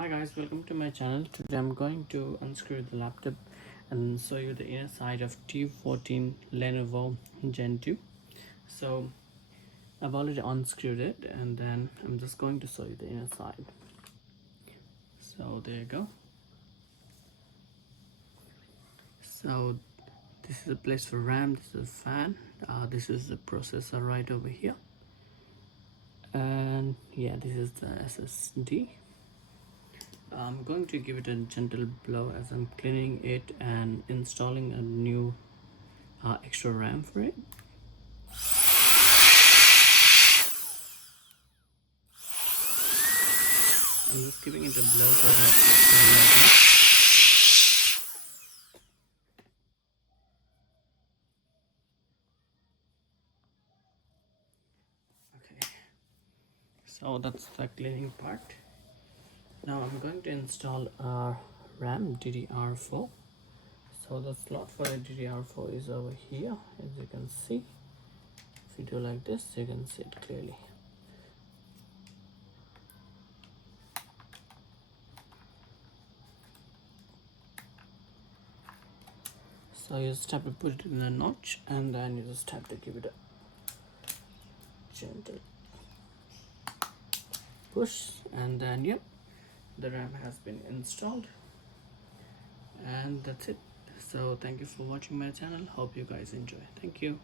Hi guys, welcome to my channel. Today I'm going to unscrew the laptop and show you the inner side of T14 Lenovo Gen 2. So I've already unscrewed it and then I'm just going to show you the inner side. So there you go. So this is a place for RAM, this is a fan, this is the processor right over here, and yeah, this is the SSD. I'm going to give it a gentle blow as I'm cleaning it and installing a new extra RAM for it. I'm just giving it a blow so that okay, so that's the cleaning part. Now I'm going to install a RAM DDR4. So the slot for a DDR4 is over here, as you can see. If you do like this, you can see it clearly. So you just have to put it in a notch and then you just have to give it a gentle push, and then yep, the RAM has been installed, and that's it. So thank you for watching my channel. Hope you guys enjoy. Thank you.